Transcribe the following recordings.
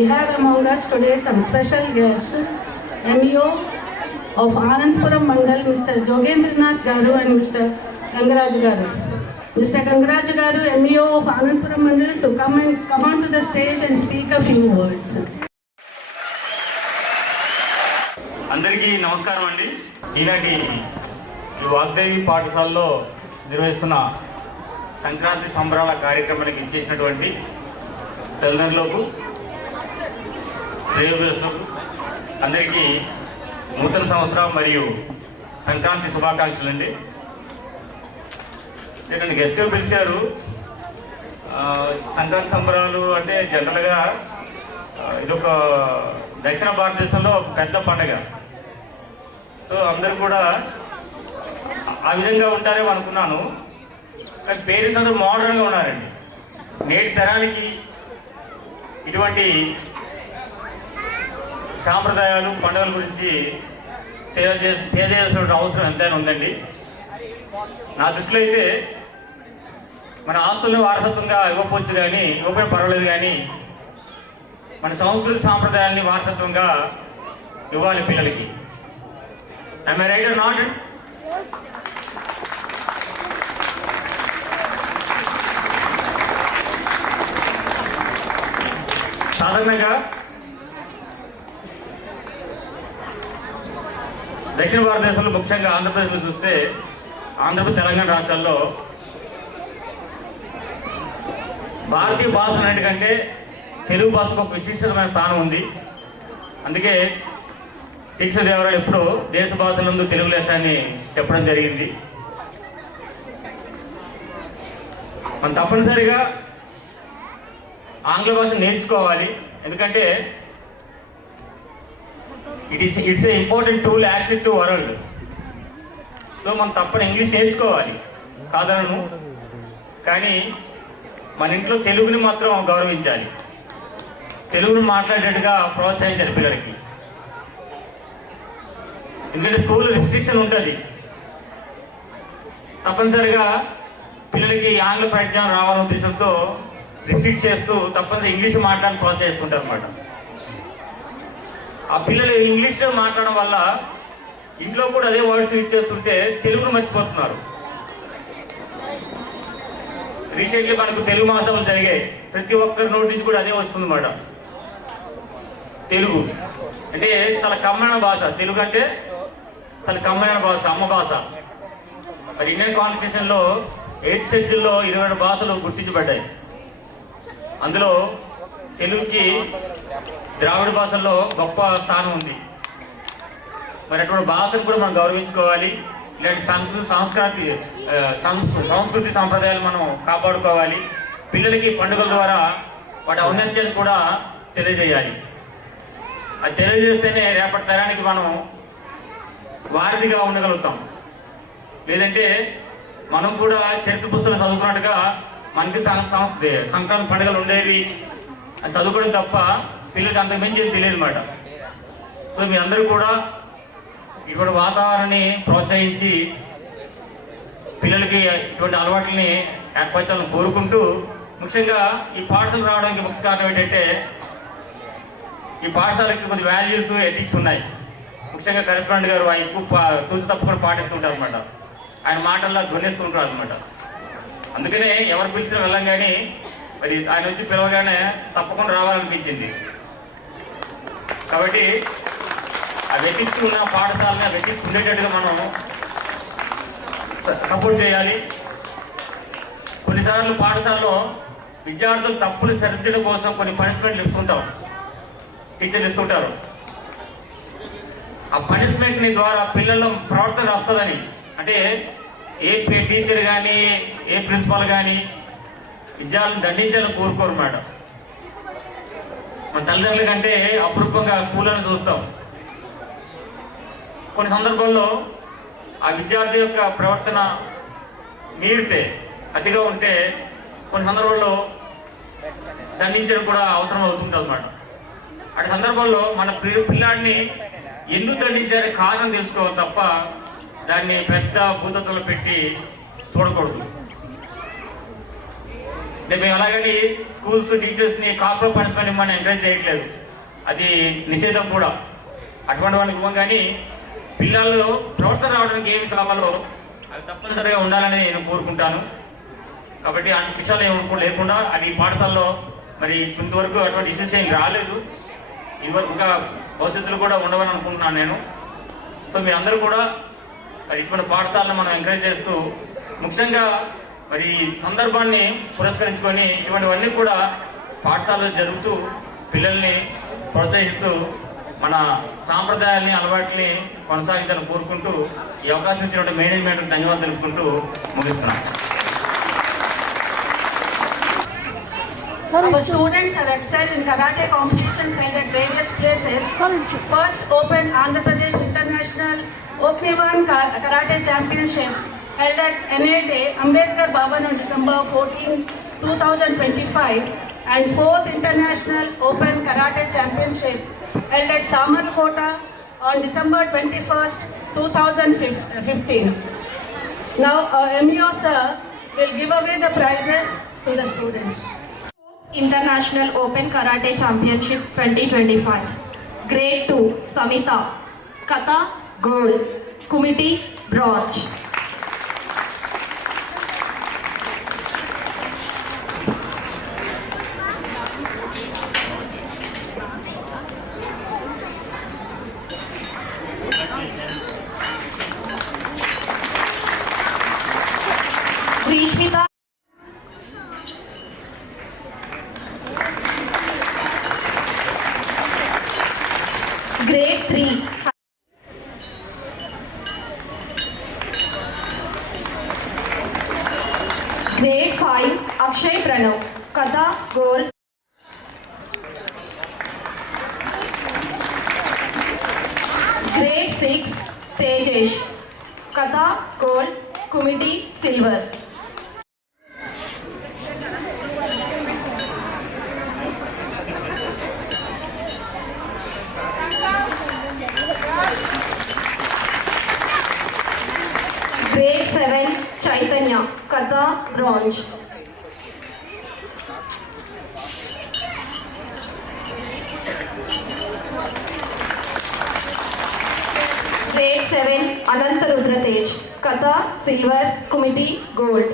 We have among us today some special guests, MEO of Anandpuram Mandal, Mr. Jogendranath Garu and Mr. Gangaraj Garu. Mr. Gangaraj Garu, MEO of Anandpuram Mandal, to come onto the stage and speak a few words. అందరికీ నమస్కారం అండి. ఈనాటి ఈ వాగ్దేవి పాఠశాలలో నిర్వహిస్తున్న సంక్రాంతి సంబరాల కార్యక్రమానికి ఇచ్చేసినటువంటి తల్లిదండ్రులకు, శ్రేయోభిలాషులకు అందరికీ నూతన సంవత్సరం మరియు సంక్రాంతి శుభాకాంక్షలు అండి. నన్ను గెస్ట్గా పిలిచారు. సంక్రాంతి సంబరాలు అంటే జనరల్గా ఇదొక దక్షిణ భారతదేశంలో పెద్ద పండుగ. సో అందరూ కూడా ఆ విధంగా ఉంటారేమో అనుకున్నాను, కానీ పేరెంట్స్ అందరూ మోడర్న్గా ఉన్నారండి. నేటి తరానికి ఇటువంటి సాంప్రదాయాలు, పండుగల గురించి తెలియజేయాల్సిన అవసరం ఎంతైనా ఉందండి. నా దృష్టిలో అయితే మన ఆస్తులను వారసత్వంగా ఇవ్వకపోవచ్చు, కానీ ఇవ్వకపోయినా పర్వాలేదు, కానీ మన సంస్కృతి సాంప్రదాయాల్ని వారసత్వంగా ఇవ్వాలి పిల్లలకి. Am I right or not? Yes. సాధారణంగా దక్షిణ భారతదేశంలో, ముఖ్యంగా ఆంధ్రప్రదేశ్లో చూస్తే, ఆంధ్రప్రదేశ్, తెలంగాణ రాష్ట్రాల్లో భారతీయ భాష అన్నిటికంటే తెలుగు భాషకు ఒక విశిష్టమైన స్థానం ఉంది. అందుకే శ్రీకృష్ణదేవరాయలు ఎప్పుడూ దేశ భాషలందు తెలుగు లెస్సాన్ని చెప్పడం జరిగింది. మనం తప్పనిసరిగా ఆంగ్ల భాష నేర్చుకోవాలి. ఎందుకంటే it's a important tool access to world. So మనం తప్పని ఇంగ్లీష్ నేర్చుకోవాలి, కాదనను. కానీ మన ఇంట్లో తెలుగుని మాత్రం గౌరవించాలి, తెలుగును మాట్లాడేట్టుగా ప్రోత్సహించాలి పిల్లలకి. ఎందుకంటే స్కూల్లో రిస్ట్రిక్షన్ ఉంటుంది. తప్పనిసరిగా పిల్లలకి ఆంగ్ల పరిజ్ఞానం రావాలనే ఉద్దేశంతో రిస్ట్రిక్ట్ చేస్తూ తప్పనిసరి ఇంగ్లీష్ మాట్లాడని ప్రోత్సహిస్తుంటారు అన్నమాట. ఆ పిల్లలు ఇంగ్లీష్లో మాట్లాడడం వల్ల ఇంట్లో కూడా అదే వర్డ్స్ యూజ్ చేస్తుంటే తెలుగును మర్చిపోతున్నారు. రీసెంట్లీ మనకు తెలుగు మాసాలు జరిగాయి. ప్రతి ఒక్కరి నోటి నుంచి కూడా అదే వస్తుంది అన్నమాట. తెలుగు అంటే చాలా కమ్మైన భాష. తెలుగు అంటే చాలా కమ్మైన భాష, అమ్మ భాష. మరి ఇండియన్ కాన్స్టిట్యూషన్లో 8th షెడ్యూల్లో 20 భాషలు గుర్తించబడ్డాయి. అందులో తెలుగుకి ద్రావిడ భాషల్లో గొప్ప స్థానం ఉంది. మరి అటువంటి భాషను కూడా మనం గౌరవించుకోవాలి. ఇలాంటి సంస్కృతి సాంప్రదాయాలు మనం కాపాడుకోవాలి. పిల్లలకి పండుగల ద్వారా వాటి ఔన్నత్యాన్ని కూడా తెలియజేయాలి. అది తెలియజేస్తేనే రేపటి తరానికి మనం వారధిగా ఉండగలుగుతాం. లేదంటే మనం కూడా చరిత్ర పుస్తకాలు చదువుకున్నట్టుగా మనకి సంక్రాంతి పండుగలు ఉండేవి అని చదువుకోవడం తప్ప పిల్లలకి అంతకు మించి తెలియదు అన్నమాట. సో మీరందరూ కూడా ఇటువంటి వాతావరణాన్ని ప్రోత్సహించి పిల్లలకి ఇటువంటి అలవాట్లని ఏర్పరచాలని కోరుకుంటూ, ముఖ్యంగా ఈ పాఠశాల రావడానికి ముఖ్య కారణం ఏంటంటే, ఈ పాఠశాలకి కొన్ని వాల్యూస్, ఎథిక్స్ ఉన్నాయి. ముఖ్యంగా కరెస్పాండెంట్ గారు ఎక్కువ తూచి తప్పకుండా పాటిస్తుంటారు అనమాట. ఆయన మాటల్లో ధ్వనిస్తుంటారు అనమాట. అందుకనే ఎవరు పిలిచినా వెళ్ళం, కానీ మరి ఆయన వచ్చి పిలవగానే తప్పకుండా రావాలనిపించింది. కాబట్టి ఆ ఎథిక్స్ ఉన్న పాఠశాలని ఆ ఎథిక్స్ ఉండేటట్టుగా మనం సపోర్ట్ చేయాలి. కొన్నిసార్లు పాఠశాలలో విద్యార్థులు తప్పులు సరిదిద్దడం కోసం కొన్ని పనిష్మెంట్లు ఇస్తుంటాం, టీచర్లు ఇస్తుంటారు. ఆ పనిష్మెంట్ని ద్వారా పిల్లల ప్రవర్తన వస్తుందని, అంటే ఏ టీచర్ కానీ ఏ ప్రిన్సిపాల్ కానీ విద్యార్థులను దండించాలని కోరుకోరు అన్నమాట. మన తల్లిదండ్రుల కంటే అపురూపంగా స్కూళ్ళను చూస్తాం. కొన్ని సందర్భాల్లో ఆ విద్యార్థి యొక్క ప్రవర్తన మీరితే, అతిగా ఉంటే కొన్ని సందర్భాల్లో దండించడం కూడా అవసరం అవుతుంది అన్నమాట. అటు సందర్భాల్లో మన పిల్లాడిని ఎందుకు దండించారో కారణం తెలుసుకోవాలి తప్ప దాన్ని పెద్ద భూతత్వంలో పెట్టి చూడకూడదు. అంటే మేము అలాగని స్కూల్స్ టీచర్స్ని కార్పొరేట్ పనిష్మెంట్ ఇవ్వమని ఎంకరేజ్ చేయట్లేదు, అది నిషేధం కూడా. అటువంటి వాళ్ళకి ఇవ్వం, కానీ పిల్లలు ప్రవర్తన రావడానికి ఏమి కావాలో అది తప్పనిసరిగా ఉండాలని నేను కోరుకుంటాను. కాబట్టి అన్ని విషయాలు ఏమి లేకుండా అది పాఠశాలలో మరి ఇంతవరకు అటువంటి ఇష్యూస్ ఏం రాలేదు, ఇదివరకు ఇంకా భవిష్యత్తులో కూడా ఉండవని అనుకుంటున్నాను నేను. సో మీరందరూ కూడా మరి ఇటువంటి పాఠశాలను మనం ఎంకరేజ్ చేస్తూ, ముఖ్యంగా మరి ఈ సందర్భాన్ని పురస్కరించుకొని ఇటువంటివన్నీ కూడా పాఠశాలలో జరుగుతూ పిల్లల్ని ప్రోత్సహిస్తూ మన సాంప్రదాయాల్ని అలవాట్లని కొనసాగించాలని కోరుకుంటూ ఈ అవకాశం ఇచ్చినటువంటి మేనేజ్మెంట్కి ధన్యవాదాలు తెలుపుకుంటూ ముగిస్తున్నాను. Our students have excelled in karate competitions held at various places. First Open Andhra Pradesh International Oknivan Karate Championship held at NAD Ambedkar Bhavan on December 14, 2025, and fourth International Open Karate Championship held at Samarkota on December 21st, 2015. Now MEO sir will give away the prizes to the students. International Open Karate Championship 2025. Grade 2 Samita, Kata Gold, Kumiti Bronze. Rishmita Grade 3. Grade 5 Akshay Pranav, Kata Gold. Grade 6 Tejesh, Kata Gold, Kumiti Silver. Grade 7 Chaitanya, Kata Bronze. Grade 7 Ananta Rudratej, Kata Silver, Kumiti Gold.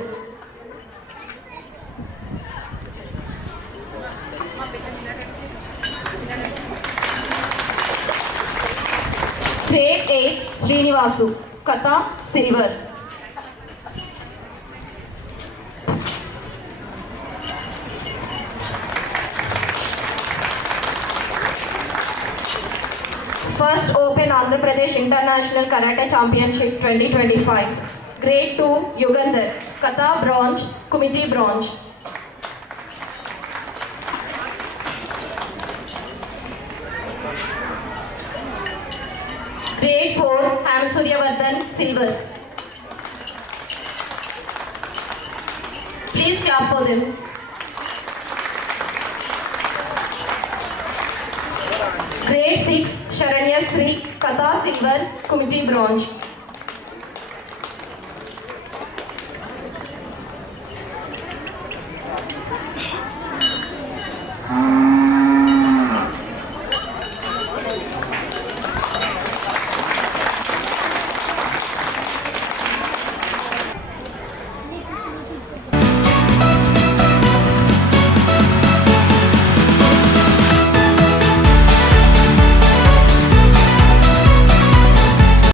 Grade 8 Srinivasu, Kata Silver. First Open Andhra Pradesh International Karate Championship 2025. Grade 2 Yugandhar, Kata Bronze, Kumiti Bronze. Grade 4 Amsuryavardhan, Silver. Please clap for them. Grade 6 Sharanya Sri, Kata Silver, Kumiti Bronze.